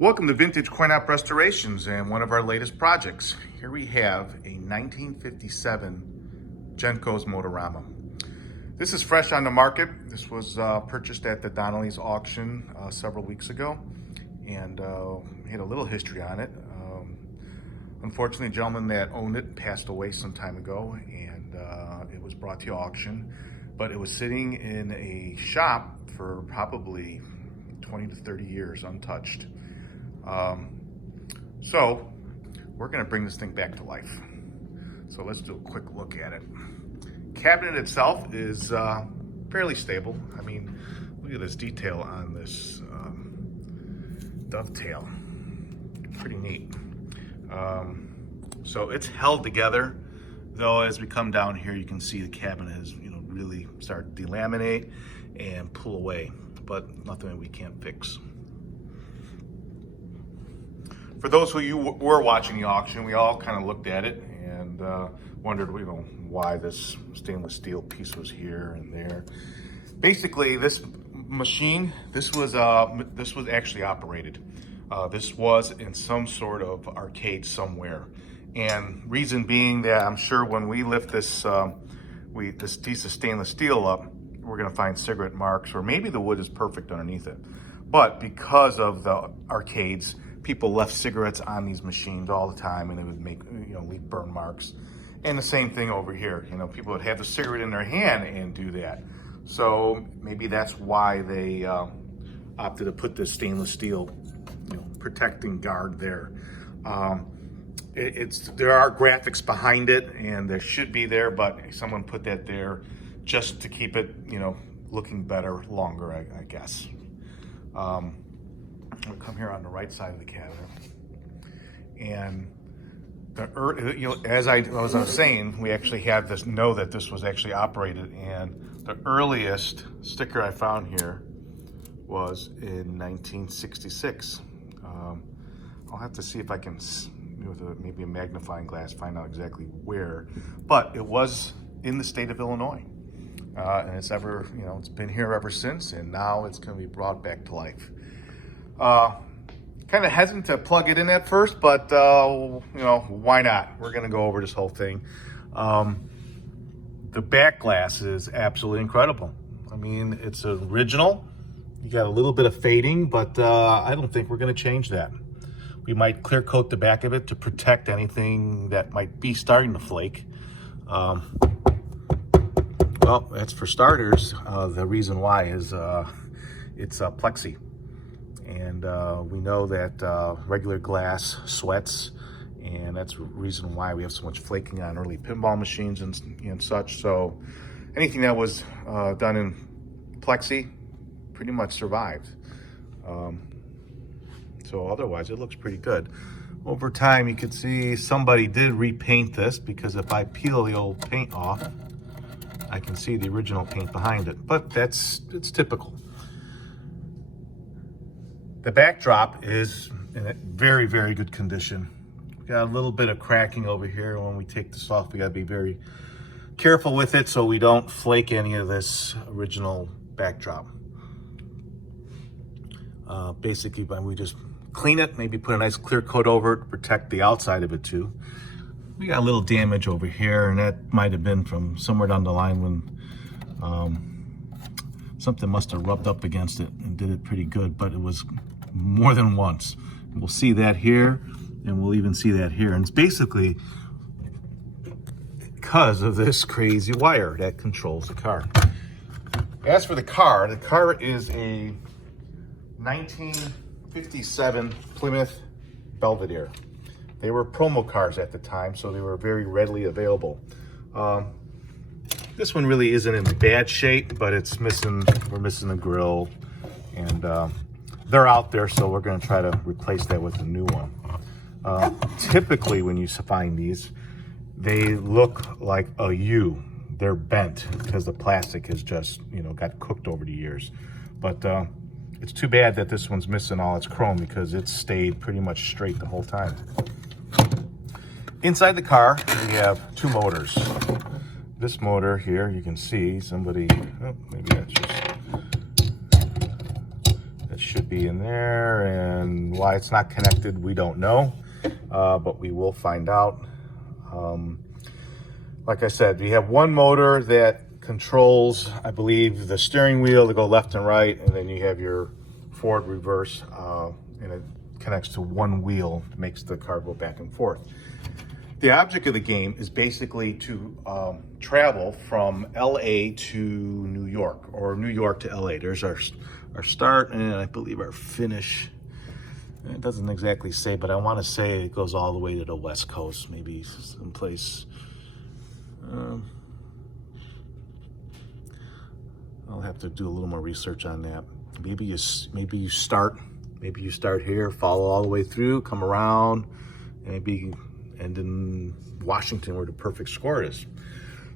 Welcome to Vintage Coin Op Restorations and one of our latest projects. Here we have a 1957 Genco's Motorama. This is fresh on the market. This was purchased at the Donnelly's auction several weeks ago, and had a little history on it. Unfortunately, the gentleman that owned it passed away some time ago, and it was brought to auction, but it was sitting in a shop for probably 20 to 30 years untouched. So we're going to bring this thing back to life. So let's do a quick look at it. Cabinet itself is fairly stable. I mean, look at this detail on this dovetail. Pretty neat. So it's held together, though. As we come down here, you can see the cabinet has, really started to delaminate and pull away, but nothing that we can't fix. For those who were watching the auction, we all kind of looked at it and wondered, why this stainless steel piece was here and there. Basically, this machine, this was actually operated. This was in some sort of arcade somewhere, and reason being that I'm sure when we lift this this piece of stainless steel up, we're going to find cigarette marks, or maybe the wood is perfect underneath it. But because of the arcades, people left cigarettes on these machines all the time, and it would make, leave burn marks. And the same thing over here. People would have the cigarette in their hand and do that. So maybe that's why they opted to put this stainless steel, protecting guard there. There are graphics behind it, and there should be there, but someone put that there just to keep it, looking better longer, I guess. We'll come here on the right side of the cabinet, and as I was saying, we actually had this, know that this was actually operated, and the earliest sticker I found here was in 1966. I'll have to see if I can, with maybe a magnifying glass, find out exactly where, but it was in the state of Illinois, and it's it's been here ever since, and now it's going to be brought back to life. Kind of hesitant to plug it in at first, but why not? We're going to go over this whole thing. The back glass is absolutely incredible. I mean, it's original. You got a little bit of fading, but I don't think we're going to change that. We might clear coat the back of it to protect anything that might be starting to flake. Well, that's for starters. The reason why is it's plexi. And we know that regular glass sweats, and that's the reason why we have so much flaking on early pinball machines and such. So anything that was done in plexi pretty much survived. So otherwise, it looks pretty good. Over time, you could see somebody did repaint this, because if I peel the old paint off, I can see the original paint behind it, but it's typical. The backdrop is in a very, very good condition. We got a little bit of cracking over here. When we take this off, we got to be very careful with it so we don't flake any of this original backdrop. Basically, we just clean it, maybe put a nice clear coat over it to protect the outside of it too. We got a little damage over here, and that might have been from somewhere down the line when something must have rubbed up against it and did it pretty good, but it was more than once. We'll see that here, and we'll even see that here. And it's basically because of this crazy wire that controls the car. As for the car is a 1957 Plymouth Belvedere. They were promo cars at the time, so they were very readily available. This one really isn't in bad shape, but we're missing the grill, and they're out there, so we're going to try to replace that with a new one. Typically, when you find these, they look like a U. They're bent because the plastic has just, got cooked over the years. But it's too bad that this one's missing all its chrome, because it's stayed pretty much straight the whole time. Inside the car, we have two motors. This motor here, you can see somebody, maybe that should be in there, and why it's not connected, we don't know, but we will find out. Like I said, we have one motor that controls, I believe, the steering wheel to go left and right, and then you have your forward, reverse, and it connects to one wheel, makes the car go back and forth. The object of the game is basically to travel from LA to New York, or New York to LA. There's our start, and I believe our finish. It doesn't exactly say, but I want to say it goes all the way to the West Coast, maybe someplace. I'll have to do a little more research on that. Maybe you start here, follow all the way through, come around, and maybe end in Washington, where the perfect score is.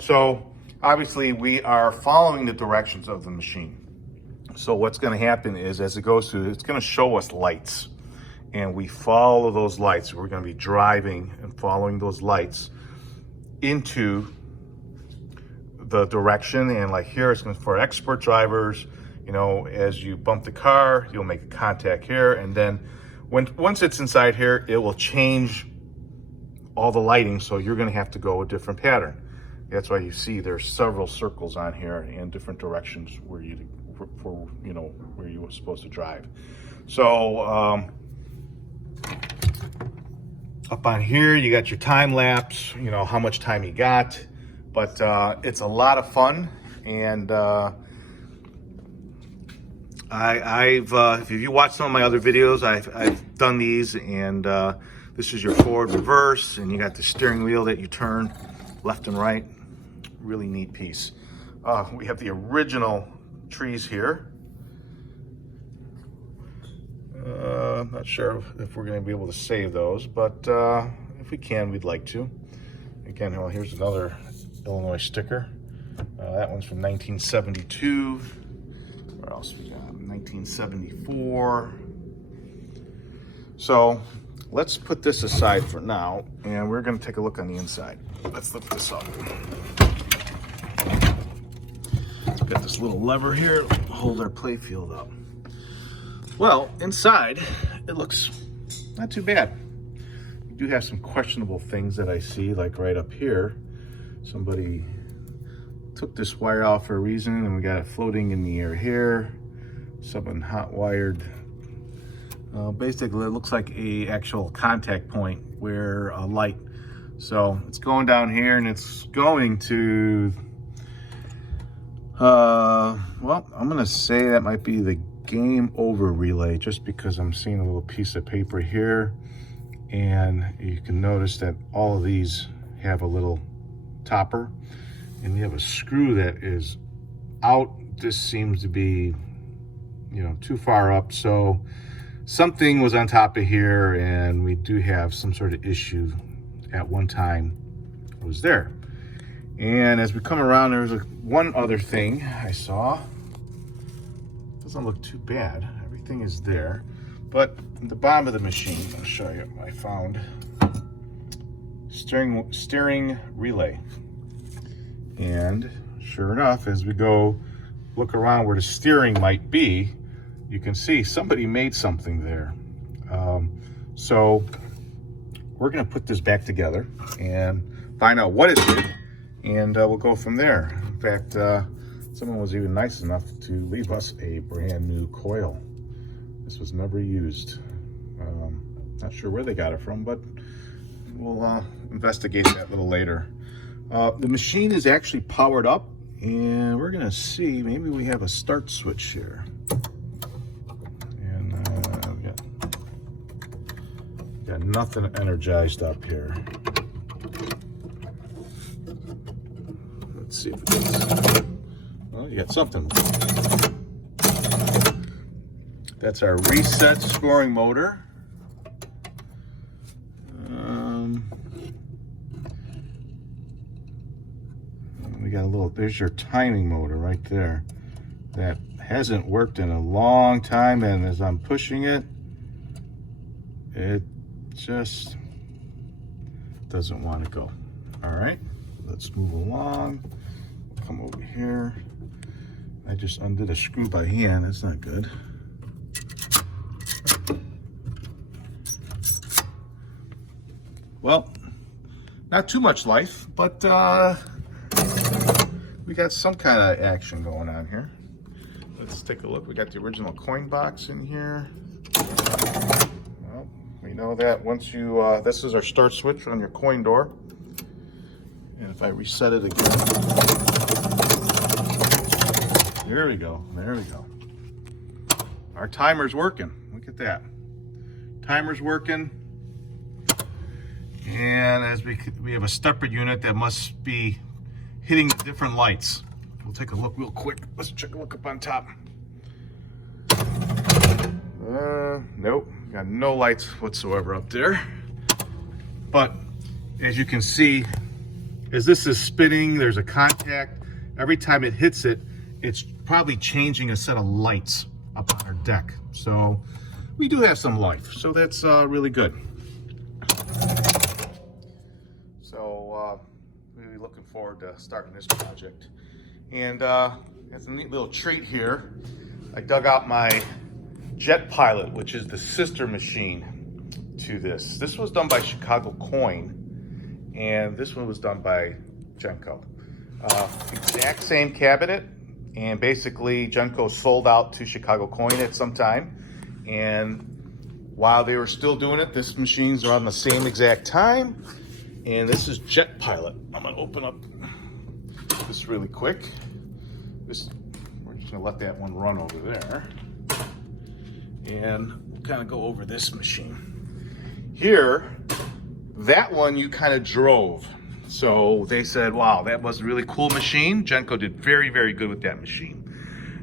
So obviously we are following the directions of the machine. So what's going to happen is, as it goes through, it's going to show us lights, and we follow those lights. We're going to be driving and following those lights into the direction. And like here, it's going for expert drivers. You know, as you bump the car, you'll make a contact here, and then once it's inside here, it will change all the lighting, so you're going to have to go a different pattern. That's why you see there's several circles on here in different directions where you where you were supposed to drive. So up on here, you got your time lapse, you know, how much time you got, but it's a lot of fun. And if you watch some of my other videos, I've done these, and this is your forward, reverse, and you got the steering wheel that you turn left and right. Really neat piece. We have the original trees here. I'm not sure if we're going to be able to save those, but if we can, we'd like to. Again, well, here's another Illinois sticker. That one's from 1972. Where else we got? 1974. So let's put this aside for now, and we're going to take a look on the inside. Let's lift this up. It's got this little lever here to hold our play field up. Well, inside, it looks not too bad. We do have some questionable things that I see, like right up here. Somebody took this wire off for a reason, and we got it floating in the air here. Something hot wired. Basically, it looks like a actual contact point where a light. So it's going down here, and it's going to, well, I'm gonna say that might be the game over relay, just because I'm seeing a little piece of paper here, and you can notice that all of these have a little topper, and you have a screw that is out. This seems to be, you know, too far up, so something was on top of here, and we do have some sort of issue at one time. It was there. And as we come around, there's one other thing I saw. Doesn't look too bad. Everything is there. But at the bottom of the machine, I'll show you, I found steering relay. And sure enough, as we go look around where the steering might be, you can see somebody made something there. So we're gonna put this back together and find out what it did, and we'll go from there. In fact, someone was even nice enough to leave us a brand new coil. This was never used. Not sure where they got it from, but we'll investigate that a little later. The machine is actually powered up, and we're gonna see, maybe we have a start switch here. And we got nothing energized up here. Let's see if we get, well, you got something. That's our reset scoring motor. We got a little, there's your timing motor right there. That hasn't worked in a long time, and as I'm pushing it, it just doesn't want to go. All right, let's move along. Come over here. I just undid a screw by hand. That's not good. Well, not too much life, but we got some kind of action going on here. Let's take a look. We got the original coin box in here. Well, we know that once you, this is our start switch on your coin door. And if I reset it again, there we go, there we go. Our timer's working, look at that. Timer's working. And as we have a stepper unit that must be hitting different lights. We'll take a look real quick. Let's check a look up on top. Nope, got no lights whatsoever up there. But as you can see, as this is spinning, there's a contact. Every time it hits it, it's probably changing a set of lights up on our deck. So we do have some life, so that's really good. So really looking forward to starting this project. And it's a neat little treat here. I dug out my Jet Pilot, which is the sister machine to this. This was done by Chicago Coin, and this one was done by Genco. Exact same cabinet, and basically Genco sold out to Chicago Coin at some time. And while they were still doing it, this machine's around the same exact time. And this is Jet Pilot. I'm gonna open up this really quick. We're just gonna let that one run over there. And we'll kind of go over this machine. Here, that one you kind of drove. So they said, wow, that was a really cool machine. Genco did very, very good with that machine.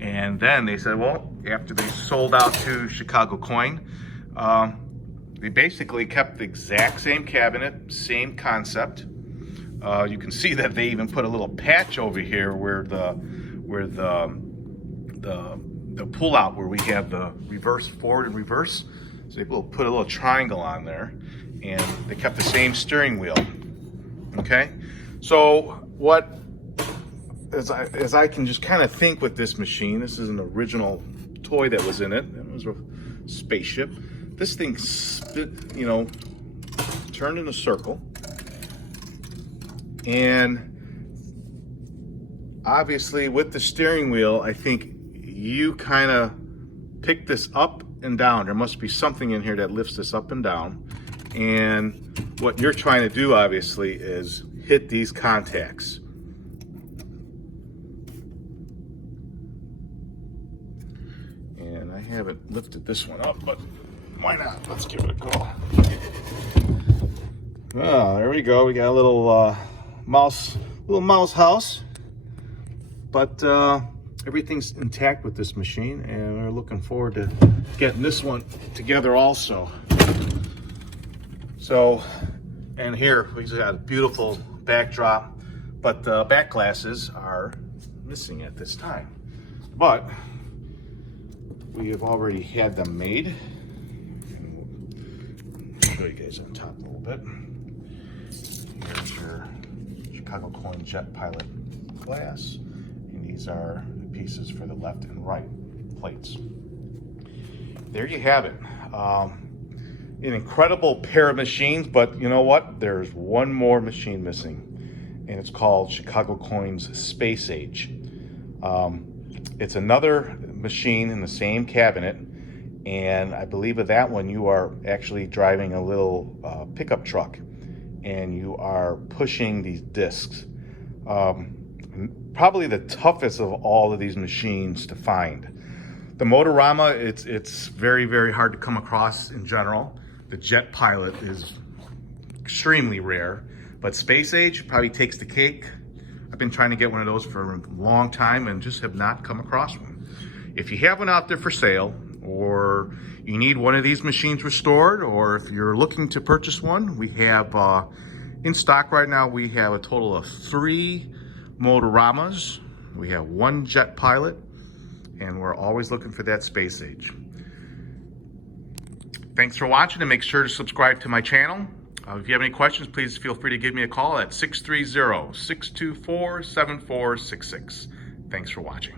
And then they said, well, after they sold out to Chicago Coin, they basically kept the exact same cabinet, same concept. You can see that they even put a little patch over here where the pull out, where we have the reverse, forward and reverse. So they will put a little triangle on there, and they kept the same steering wheel. Okay, so as I can just kind of think with this machine, this is an original toy that was in it. It was a spaceship. This thing, turned in a circle, and obviously with the steering wheel, I think you kind of pick this up and down. There must be something in here that lifts this up and down, and what you're trying to do obviously is hit these contacts. And I haven't lifted this one up, but why not? Let's give it a go. Oh, there we go. We got a little mouse house, but everything's intact with this machine, and we're looking forward to getting this one together also. So, and here we got a beautiful backdrop, but the back glasses are missing at this time. But we have already had them made. I'll show you guys on top a little bit. Here's your Chicago Coin Jet Pilot glass, and these are the pieces for the left and right plates. There you have it. An incredible pair of machines, but you know what? There's one more machine missing, and it's called Chicago Coin's Space Age. It's another machine in the same cabinet, and I believe with that one you are actually driving a little pickup truck, and you are pushing these discs. Probably the toughest of all of these machines to find. The Motorama, it's very, very hard to come across in general. The Jet Pilot is extremely rare, but Space Age probably takes the cake. I've been trying to get one of those for a long time and just have not come across one. If you have one out there for sale, or you need one of these machines restored, or if you're looking to purchase one, we have in stock right now, we have a total of 3 Motoramas. We have 1 Jet Pilot, and we're always looking for that Space Age. Thanks for watching, and make sure to subscribe to my channel. If you have any questions, please feel free to give me a call at 630-624-7466. Thanks for watching.